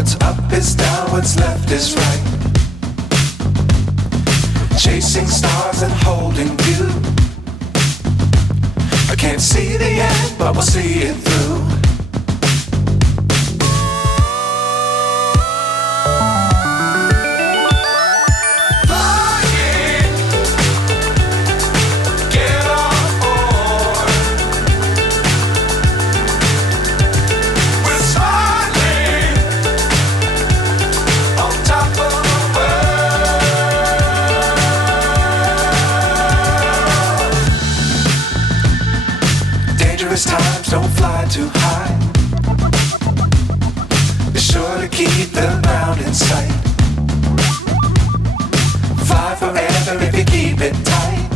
What's up is down, what's left is right. Chasing stars and holding you. I can't see the end, but we'll see it through. Times don't fly too high. Be sure to keep the ground in sight. Fly forever if you keep it tight.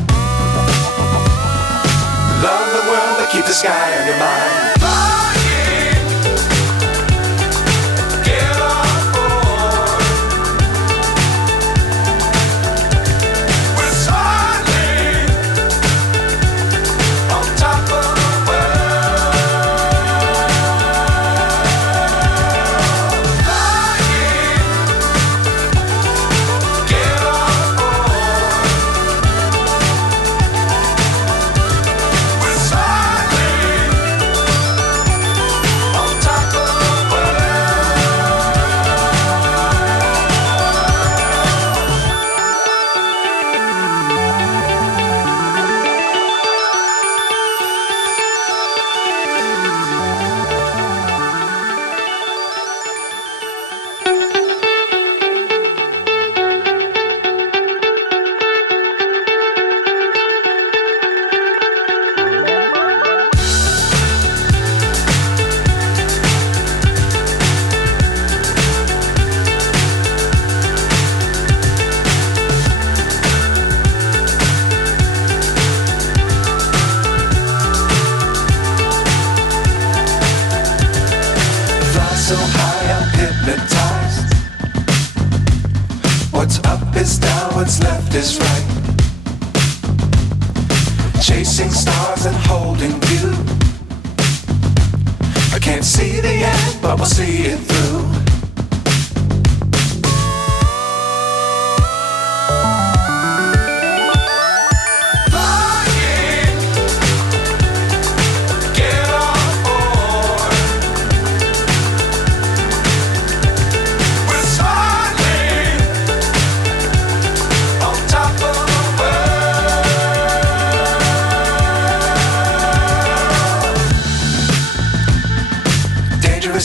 Love the world but keep the sky on your mind. So high I'm hypnotized. What's up is down, what's left is right. Chasing stars and holding you. I can't see the end, but we'll see it through.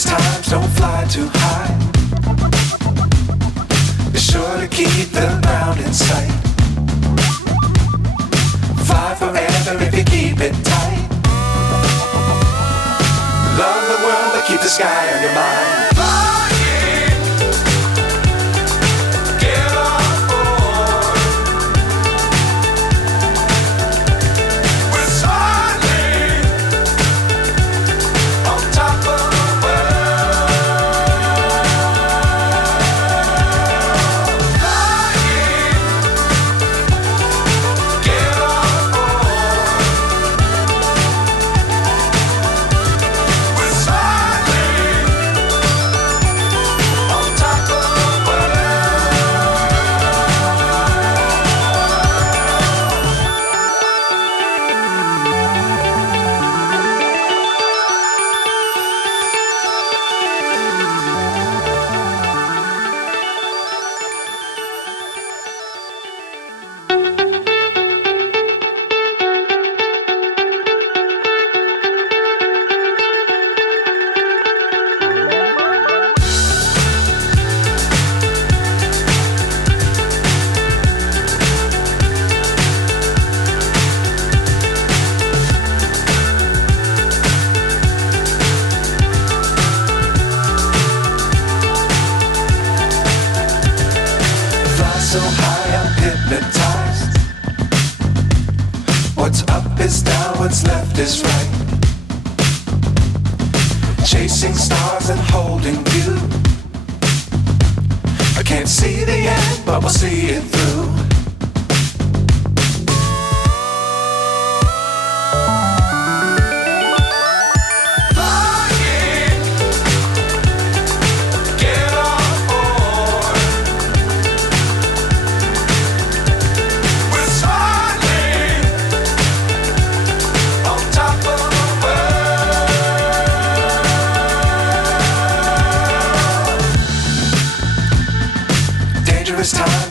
Times don't fly too high. Be sure to keep the ground in sight. Fly forever if you keep it tight. Love the world but keep the sky on your mind. So high I'm hypnotized. What's up is down, what's left is right. Chasing stars and holding you. I can't see the end, but we'll see it through. Flying, get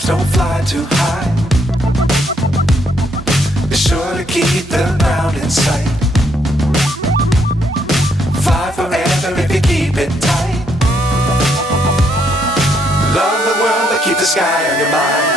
don't fly too high. Be sure to keep the ground in sight. Fly forever if you keep it tight. Love the world, but keep the sky on your mind.